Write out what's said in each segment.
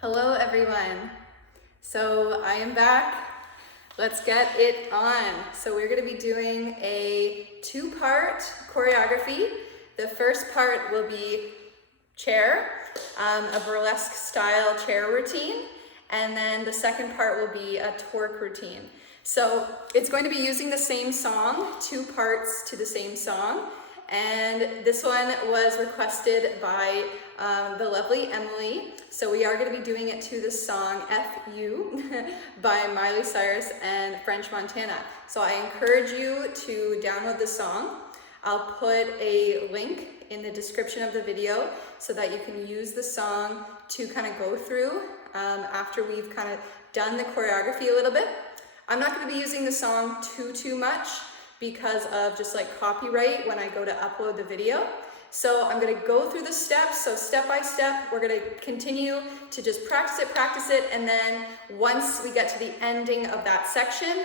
Hello everyone. So I am back. Let's get it on. So we're going to be doing a two-part choreography. The first part will be chair, a burlesque style chair routine, and then the second part will be a twerk routine. So it's going to be using the same song, two parts to the same song, and this one was requested by the lovely Emily. So we are going to be doing it to the song F.U. by Miley Cyrus and French Montana. So I encourage you to download the song. I'll put a link in the description of the video so that you can use the song to kind of go through after we've kind of done the choreography a little bit. I'm not going to be using the song too much because of just like copyright when I go to upload the video. So I'm going to go through the steps. So step by step, we're going to continue to just practice it. And then once we get to the ending of that section,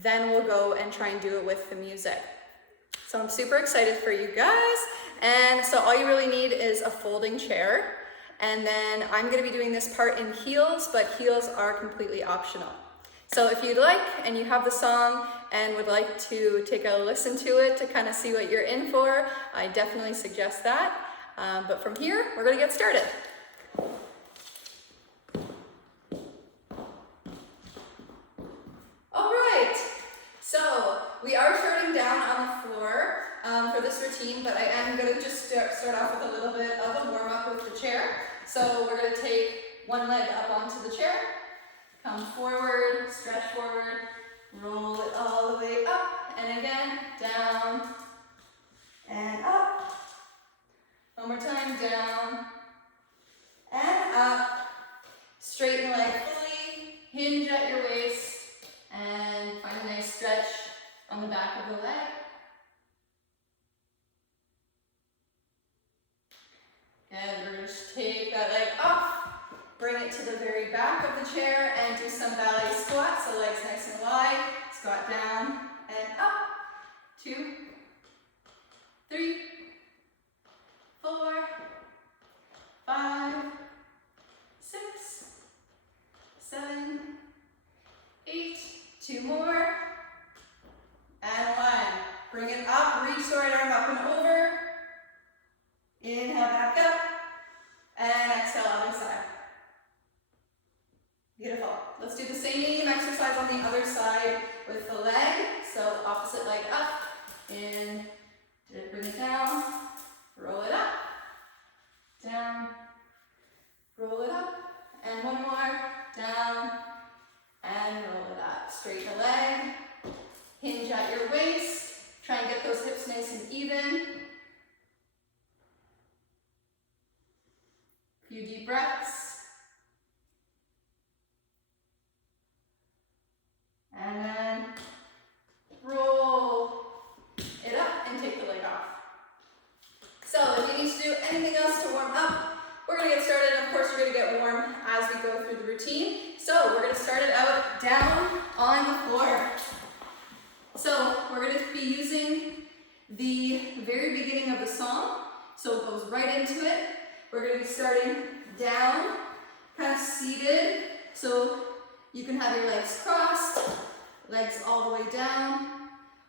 then we'll go and try and do it with the music. So I'm super excited for you guys. And so all you really need is a folding chair. And then I'm going to be doing this part in heels, but heels are completely optional. So if you'd like and you have the song and would like to take a listen to it to kind of see what you're in for, I definitely suggest that. But from here, we're going to get started. All right, so we are starting down on the floor for this routine, but I am going to just start off with a little bit of a warm-up with the chair. So we're going to take one leg up onto the chair. Come forward, stretch forward, roll it all the way up, and again, down, and up. One more time, down, and up. Straighten the leg fully, hinge at your waist, and find a nice stretch on the back of the leg. And we're going to take that leg off. Bring it to the very back of the chair and do some ballet squats. So legs nice and wide. Squat down and up. 2, 3, 4, 5, 6, 7, 8. 2 more. And 1. Bring it up. Reach the right arm up and over. Inhale back up. And exhale other side. Beautiful. Let's do the same exercise on the other side with the leg. So opposite leg up, in, bring it down, roll it up, down, roll it up, and one more, down, and roll it up. Straighten the leg, hinge at your waist, try and get those hips nice and even. A few deep breaths. And then roll it up and take the leg off. So if you need to do anything else to warm up, we're going to get started. Of course, you're going to get warm as we go through the routine. So we're going to start it out down on the floor. So we're going to be using the very beginning of the song. So it goes right into it. We're going to be starting down, kind of seated. So you can have your legs crossed, legs all the way down,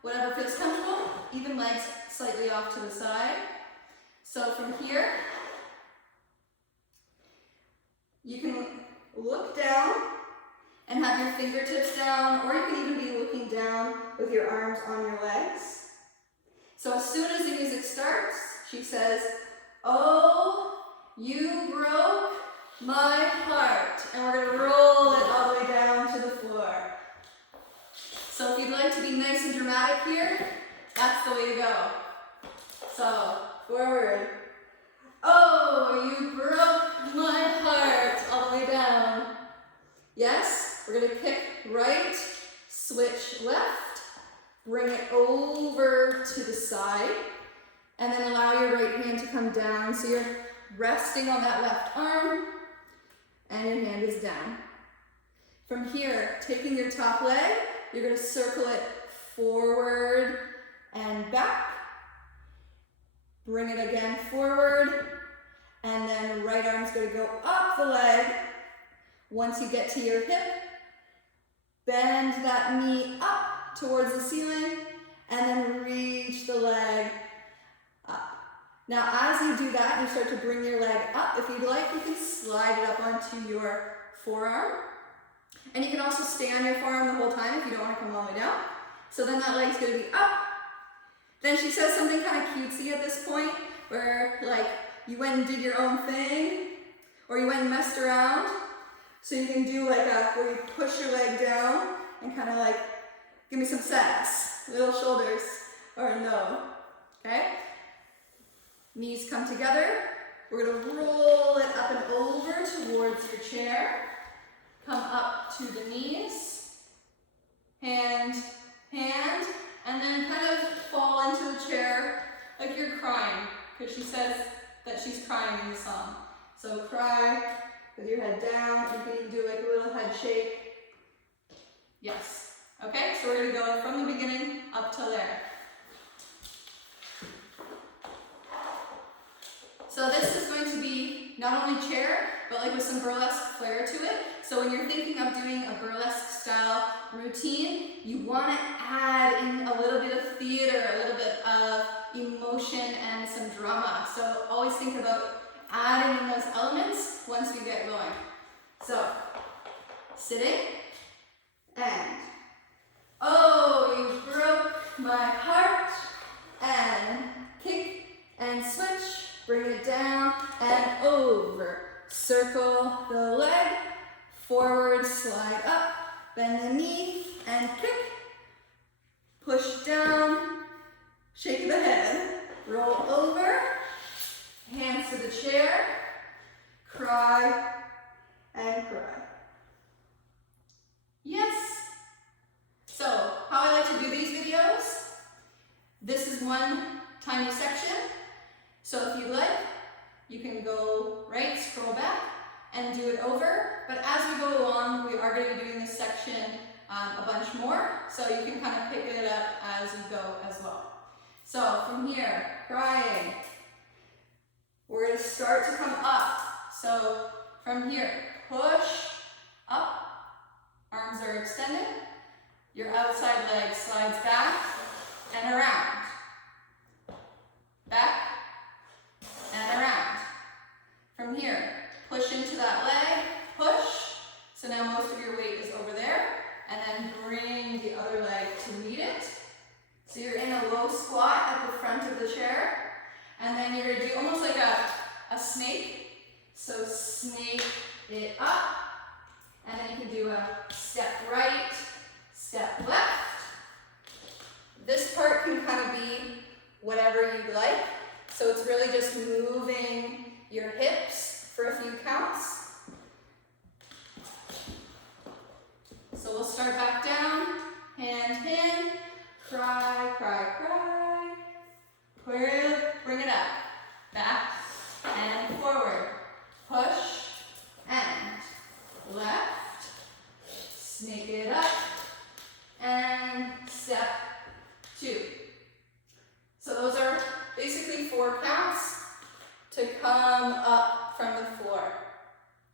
whatever feels comfortable, even legs slightly off to the side. So from here, you can look down and have your fingertips down, or you can even be looking down with your arms on your legs. So as soon as the music starts, she says, "Oh, you broke my heart," and we're going to roll it all the way down to the floor. So if you'd like to be nice and dramatic here, that's the way to go. So forward. Oh, you broke my heart, all the way down. Yes, we're going to kick right, switch left, bring it over to the side, and then allow your right hand to come down. So you're resting on that left arm, and your hand is down. From here, taking your top leg, you're going to circle it forward and back. Bring it again forward, and then right arm's going to go up the leg Once you get to your hip, bend that knee up towards the ceiling and then reach the leg up. Now as you do that, you start to bring your leg up. If you'd like, you can slide it up onto your forearm. And you can also stay on your forearm the whole time if you don't want to come all the way down. So then that leg's going to be up. Then she says something kind of cutesy at this point, where like you went and did your own thing, or you went and messed around. So you can do like where you push your leg down and kind of like, give me some sass, little shoulders, or no, okay? Knees come together. We're gonna roll it up and over towards your chair. Come up to the knees, hand, hand, and then kind of fall into the chair like you're crying, because she says that she's crying in the song. So cry with your head down. You can even do like a little head shake. Yes. Okay, so we're gonna go from the beginning up till there. So this is going to be not only chair, but like with some burlesque flair to it. So when you're thinking of doing a burlesque style routine, you want to add in a little bit of theater, a little bit of emotion and some drama. So always think about adding in those elements once we get going. So sitting and oh, you broke my heart, and kick and switch. Bring it down and over. Circle the leg, forward, slide up, bend the knee and kick. Push down, shake the head, roll over, hands to the chair, cry and cry. Yes. So, how I like to do these videos, this is one tiny section. So if you like, you can go right, scroll back, and do it over. But as we go along, we are going to be doing this section a bunch more, so you can kind of pick it up as you go as well. So from here, crying, we're going to start to come up. So from here, push up, arms are extended, your outside leg slides back and around, back, and around. From here, push into that leg, push. So now most of your weight is over there. And then bring the other leg to meet it. So you're in a low squat at the front of the chair. And then you're gonna do almost like a snake. So snake it up. And then you can do a step right, step left. This part can kind of be whatever you'd like. So it's really just moving your hips for a few counts. So we'll start back down, hand in, cry, cry, cry. Bring it up, back and forward. Push and left, snake it up, and step two. So those are basically 4 counts to come up from the floor,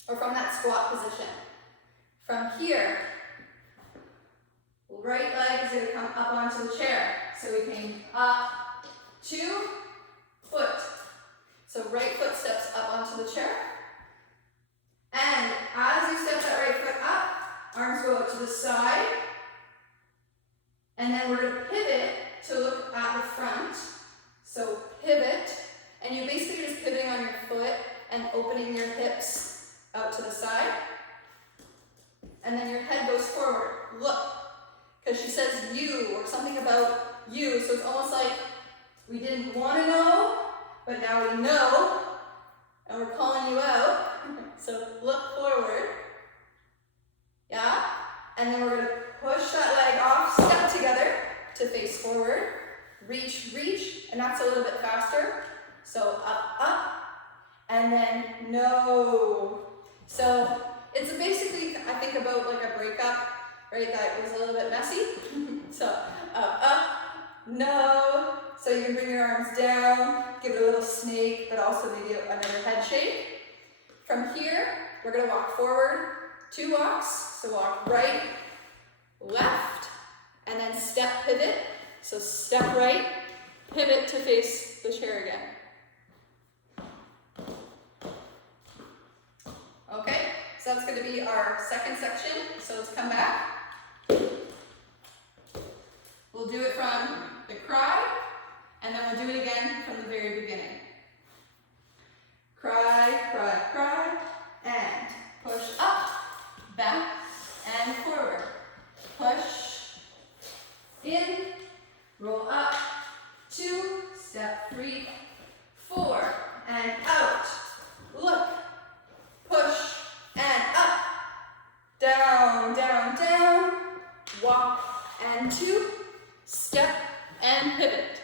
or from that squat position. From here, right leg is going to come up onto the chair. So we came up, 2, foot. So right foot steps up onto the chair. And as you step that right foot up, arms go out to the side. And then we're going to pivot to look at the front. So pivot, and you're basically just pivoting on your foot and opening your hips out to the side. And then your head goes forward. Look, because she says you, or something about you. So it's almost like we didn't want to know, but now we know, and we're calling you out. So look forward. Yeah? And then we're going to push that leg off, step together to face forward. Reach, reach, and that's a little bit faster. So up, up, and then no. So it's basically, I think about like a breakup, right? That was a little bit messy. So up, no. So you can bring your arms down, give it a little snake, but also maybe another head shake. From here, we're gonna walk forward 2 walks. So walk right, left, and then step pivot. So step right, pivot to face the chair again. Okay, so that's going to be our second section. So let's come back. We'll do it from the cry, and then we'll do it again from the very beginning. Cry, cry, cry, and push up, back, and forward. Push, in, roll up, 2, step 3, 4, and out. Look, push, and up, down, down, down, walk, and 2, step, and pivot.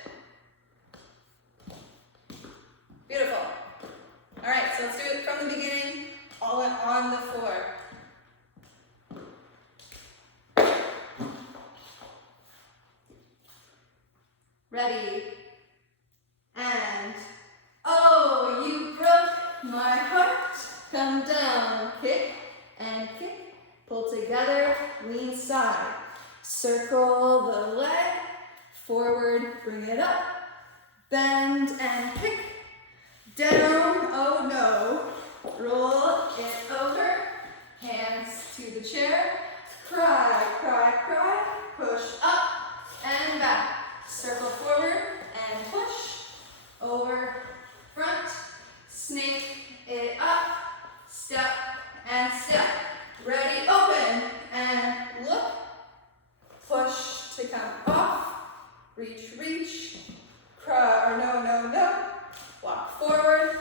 Beautiful. All right, so let's do it from the beginning, all in on the floor. Ready, and oh, you broke my heart. Come down, kick, and kick, pull together, lean side. Circle the leg, forward, bring it up, bend and kick, down, oh no, roll it over, hands to the chair, cry, cry, cry, push up and back, circle forward and push, over, front, snake it up, step and step, ready, open, and look, push to come off, reach, reach, cry, or no, no, no, walk forward,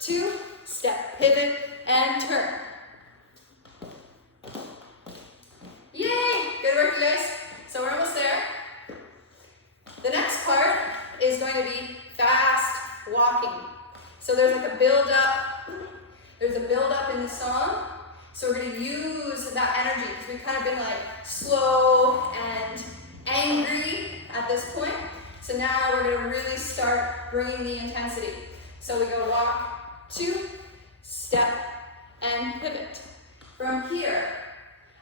2, step, pivot, and turn. Yay, good work, you guys. So we're almost there. The next part is going to be fast walking. So there's like a build up, in the song. So we're gonna use that energy because we've kind of been like slow and angry at this point. So now we're gonna really start bringing the intensity. So we go walk, 2, step, and pivot. From here,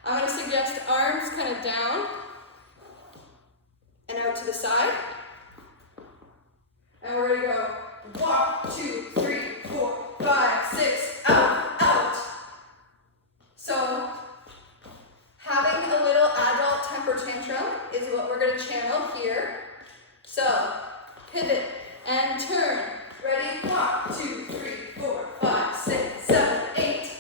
I'm gonna suggest arms kind of down and out to the side. And we're gonna go walk, 2, 3, 4, 5, 6, out, out. So having a little adult temper tantrum is what we're gonna channel here. So pivot and turn. Ready, walk, 2, 3, 4, 5, 6, 7, 8.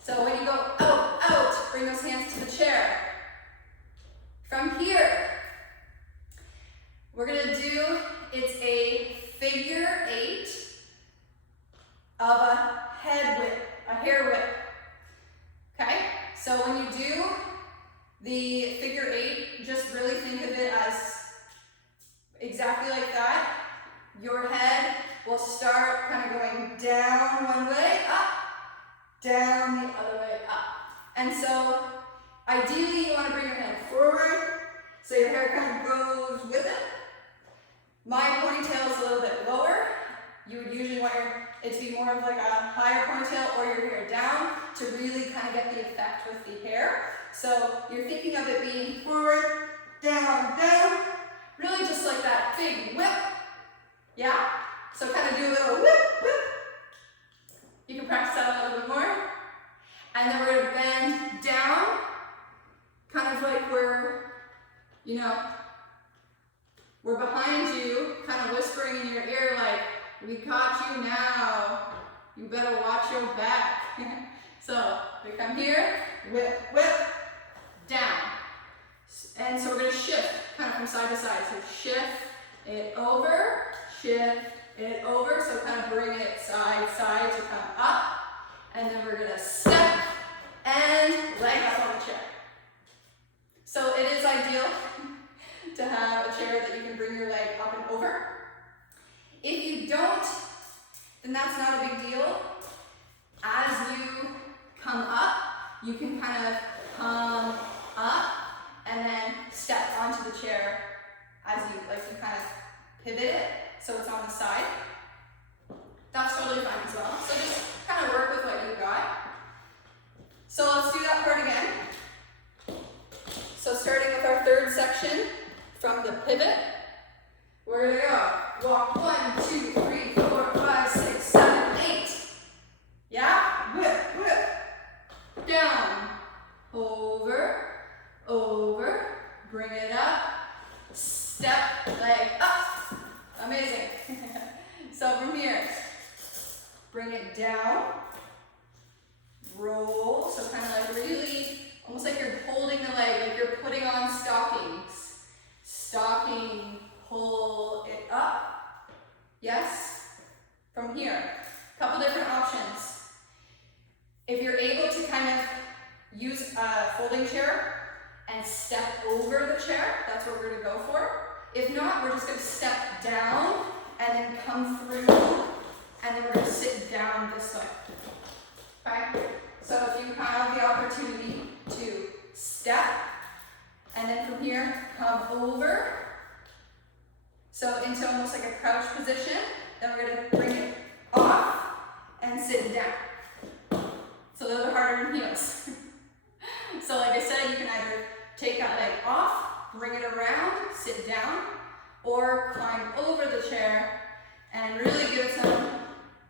So when you go out, out, bring those hands to the chair. From here, we're gonna do, it's a figure 8 of a head whip, a hair whip. Okay, so when you do the figure 8, just really think of it as exactly like that. Your head will start kind of going down one way, up, down the other way, up. And so ideally you want to bring your head forward so your hair kind of goes with it. My ponytail is a little bit lower. You would usually want it to be more of like a higher ponytail or your hair down to really kind of get the effect with the hair. So you're thinking of it being forward, down, down, really just like that big whip. Yeah? So kind of do a little whip, whip. You can practice that a little bit more. And then we're going to bend down, kind of like we're, you know, we're behind you, kind of whispering in your ear like, we caught you now. You better watch your back. So we come here, whip, whip, down. And so we're going to shift kind of from side to side. So shift it over, shift it over. So kind of bring it side, side to come up. And then we're going to step and leg up on the chair. So it is ideal to have a chair that you can bring your leg up and over. If you don't, then that's not a big deal. As you come up, you can kind of come up and then step onto the chair as you kind of pivot it so it's on the side. That's totally fine as well. So just kind of work with what you got. So let's do If you're able to kind of use a folding chair and step over the chair, that's what we're gonna go for. If not, we're just gonna step down and then come through, and then we're gonna sit down this way. Okay? So if you have the opportunity to step, and then from here, come over, so into almost like a crouch position, then we're gonna bring it off and sit down. So those are harder than heels. So like I said, you can either take that leg off, bring it around, sit down, or climb over the chair and really give it some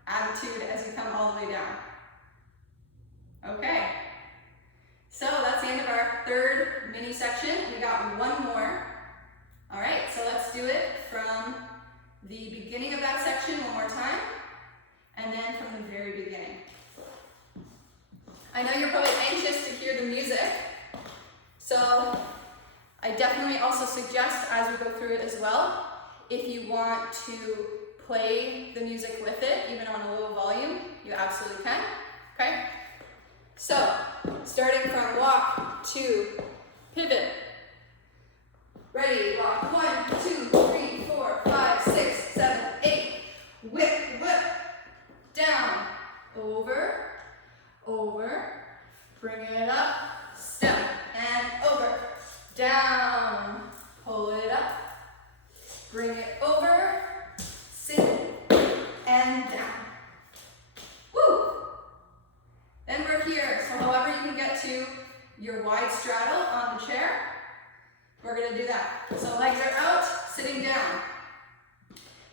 attitude as you come all the way down. Okay, so that's the end of our third mini section. We got one more. All right, so let's do it from the beginning of that section one more time, and then from the very beginning. I know you're probably anxious to hear the music, so I definitely also suggest as we go through it as well, if you want to play the music with it, even on a low volume, you absolutely can, okay? So, starting from walk, 2, pivot. Ready, walk, 1, 2, 3, 4, 5, 6, 7, 8. Whip, whip, down, over, over, bring it up, step, and over, down, pull it up, bring it over, sit, and down. Woo! Then we're here, so however you can get to your wide straddle on the chair, we're gonna do that. So legs are out, sitting down.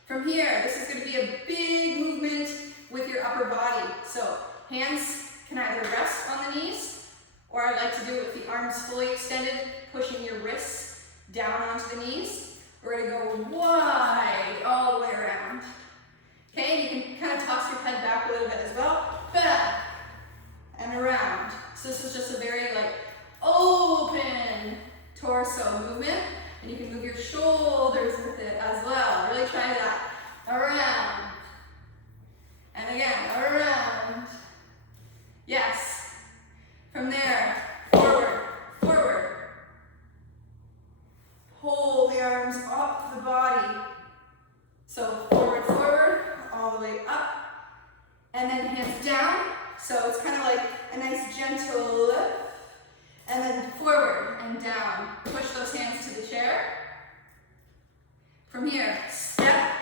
From here, this is gonna be a big movement with your upper body. So hands can either rest on the knees, or I like to do it with the arms fully extended, pushing your wrists down onto the knees. We're gonna go wide all the way around. Okay, you can kind of toss your head back a little bit as well. Back and around. So this is just a very like open torso movement, and you can move your shoulders with it as well. Really try that. Around. And again, around. Yes. From there, forward, forward. Pull the arms up the body. So forward, forward, all the way up. And then hands down. So it's kind of like a nice gentle lift. And then forward and down. Push those hands to the chair. From here, step,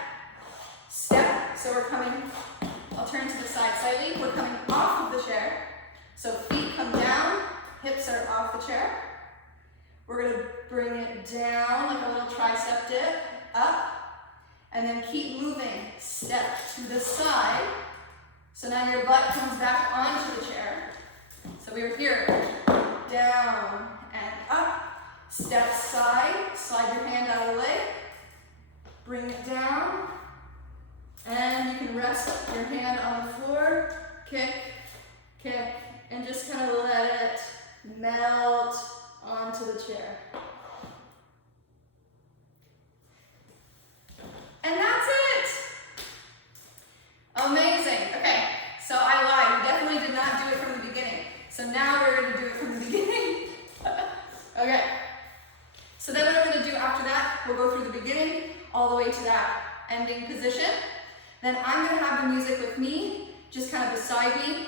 step. So we're coming, I'll turn to the side slightly. We're coming off of the chair. So feet come down, hips are off the chair. We're gonna bring it down like a little tricep dip, up, and then keep moving. Step to the side. So now your butt comes back onto the chair. So we were here, down and up, step side, slide your hand out of the way, bring it down, and you can rest your hand on the floor, kick, kick, and just kind of let it melt onto the chair. And that's it! Amazing. Okay, so I lied. We definitely did not do it from the beginning. So now we're going to do it from the beginning. Okay. So then what I'm going to do after that, we'll go through the beginning all the way to that ending position. Then I'm going to have the music with me, just kind of beside me.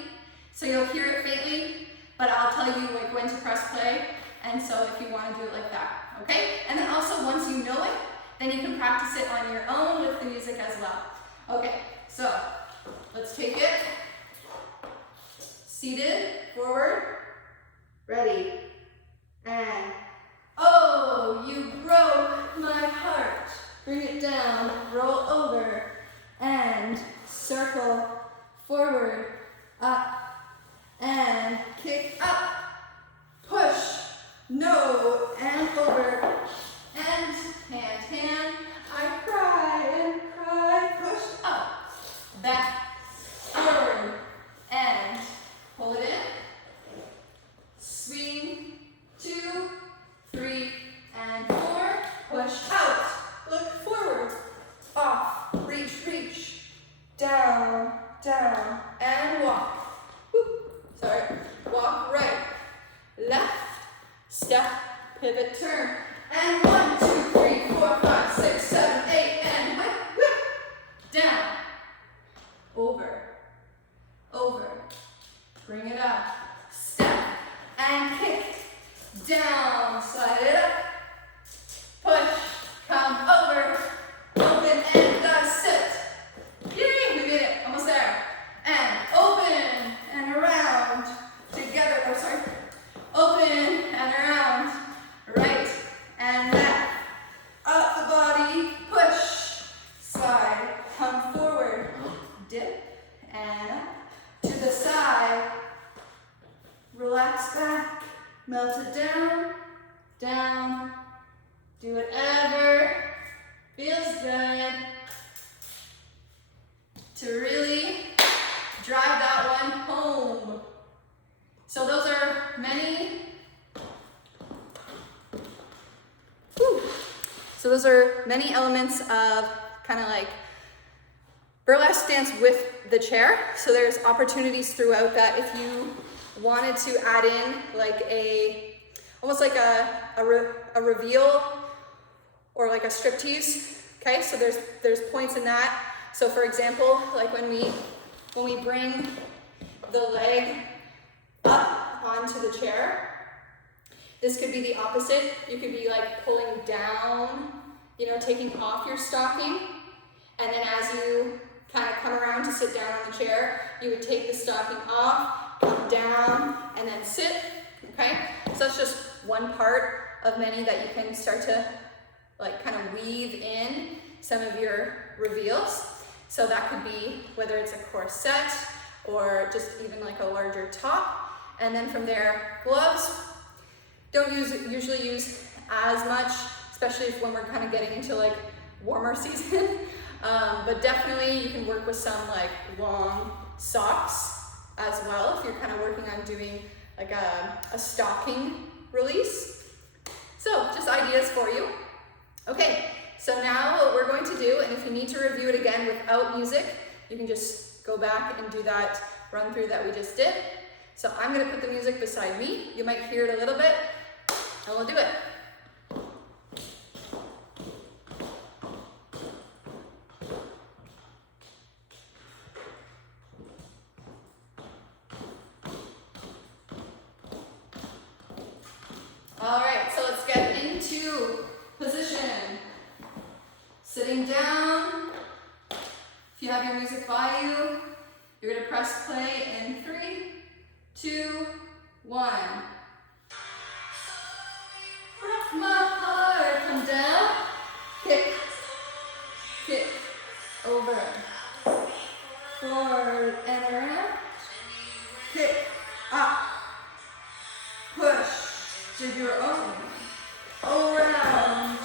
So you'll hear it faintly, but I'll tell you like when to press play. And so if you want to do it like that, okay? And then also once you know it, then you can practice it on your own with the music as well. Okay, so let's take it. Seated, forward, ready, and oh, you broke my heart. Bring it down, roll over, and circle, forward, up, and kick up, push, no, and over, and hand, I cry, push up, back, forward, and pull it in, swing, 2, 3, and 4, push out, look forward, off, reach, down, and walk, pivot, turn, and 1, 2, 3, 4, 5, 6, 7, 8, and whip, whip, down, over, over, bring it up, step, and kick, down, slide it up, push, come over, open, and sit. Yay, we made it, almost there. And open, and around, together, oh sorry, open, and around, right, and left, up the body, push, slide, come forward, dip, and up, to the side, relax back, melt it down, down, do whatever feels good to really drive that one home. So those are many, so those are many elements of kind of like burlesque dance with the chair. So there's opportunities throughout that if you wanted to add in like almost like a reveal or like a striptease. Okay, so there's points in that. So for example, like when we bring the leg up onto the chair, this could be the opposite. You could be like pulling down, you know, taking off your stocking, and then as you kind of come around to sit down on the chair, you would take the stocking off, come down, and then sit, okay? So that's just one part of many that you can start to like kind of weave in some of your reveals. So that could be whether it's a corset or just even like a larger top. And then from there, gloves. Don't usually use as much, especially when we're kind of getting into like warmer season. But definitely you can work with some like long socks as well if you're kind of working on doing like a stocking release. So just ideas for you. Okay, so now what we're going to do, and if you need to review it again without music, you can just go back and do that run through that we just did. So I'm gonna put the music beside me. You might hear it a little bit, and we'll do it. All right, so let's get into position. Sitting down. If you have your music by you, you're gonna press play in 3, 2, 1. Rock my heart, come down, kick, kick, over, forward and around, kick, up, push, do your own, around,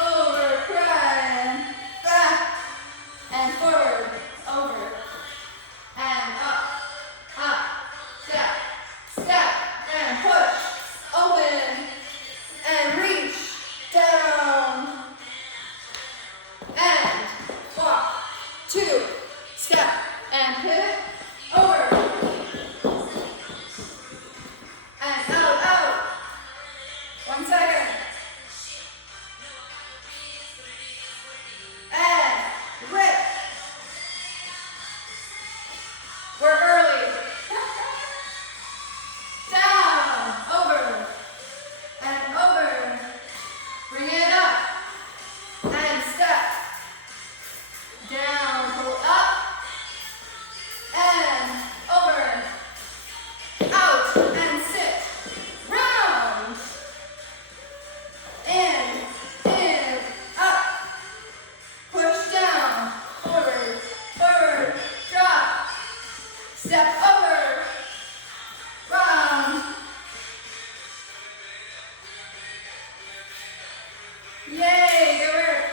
over, cry, back, and forward, over, and up, step, step, and push, open, and reach, down, and walk, 2, step, and pivot, over, and out, 1 second, and whip, we're early, down, over, and over, bring it up, and step, down, pull up, and over, out, and sit, round, in, up, push down, forward, drop, step over, round, yay, good work.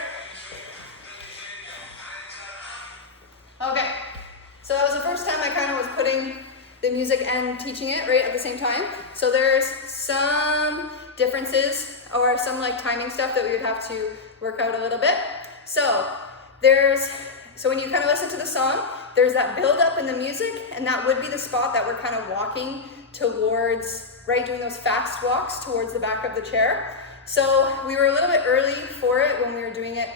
Okay, so that was the first time I kind of was putting the music and teaching it right at the same time. So there's some differences or some like timing stuff that we would have to work out a little bit. So when you kind of listen to the song, there's that build up in the music, and that would be the spot that we're kind of walking towards, right, doing those fast walks towards the back of the chair. So we were a little bit early for it when we were doing it,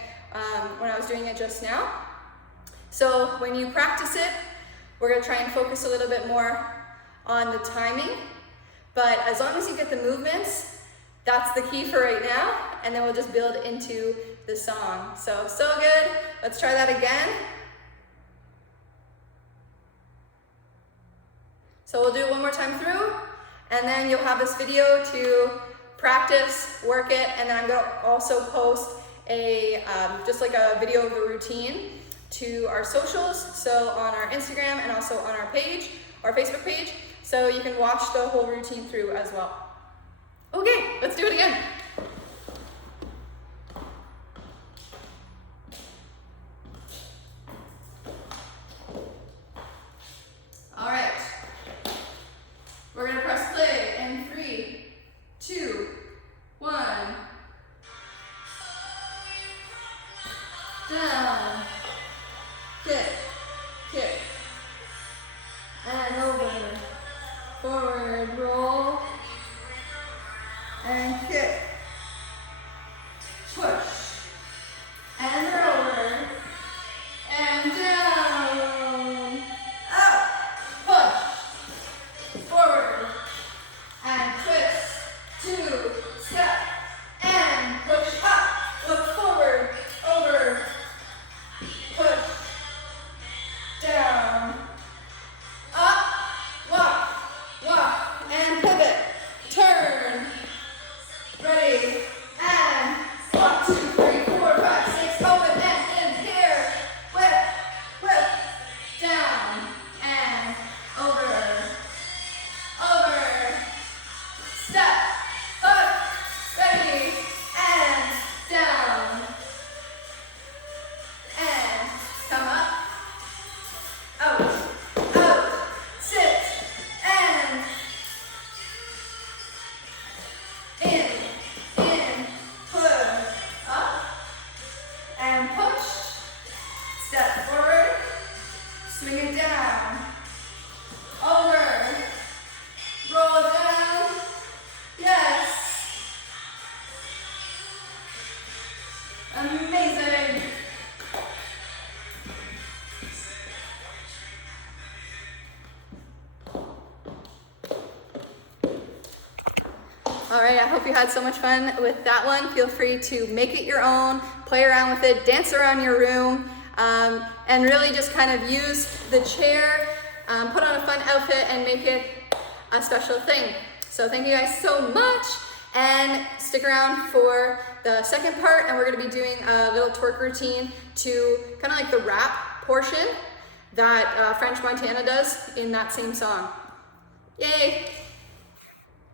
when I was doing it just now. So when you practice it, we're gonna try and focus a little bit more on the timing, but as long as you get the movements, that's the key for right now, and then we'll just build into the song. So good. Let's try that again. So we'll do it one more time through, and then you'll have this video to practice, work it, and then I'm gonna also post a, just like a video of the routine to our socials, so on our Instagram and also on our page, our Facebook page, so you can watch the whole routine through as well. Okay, let's do it again. All right, we're gonna press play in 3, 2, 1. Down, kick, and over, forward, roll, and kick, push, and over, and down, up, push, forward, and twist, 2, step, and push up, look forward, over, push, down, up, walk, and pivot, turn, ready, and 1, 2, 3, 4, 5, 6, open, and in here, whip, down, and over, step, hook, ready, and down, and come up, out, sit, and in, push, up, and push, step forward, swing it down, over, roll down, yes, amazing. All right, I hope you had so much fun with that one. Feel free to make it your own, play around with it, dance around your room, and really just kind of use the chair, put on a fun outfit and make it a special thing. So thank you guys so much, and stick around for the second part, and we're gonna be doing a little twerk routine to kind of like the rap portion that French Montana does in that same song. Yay!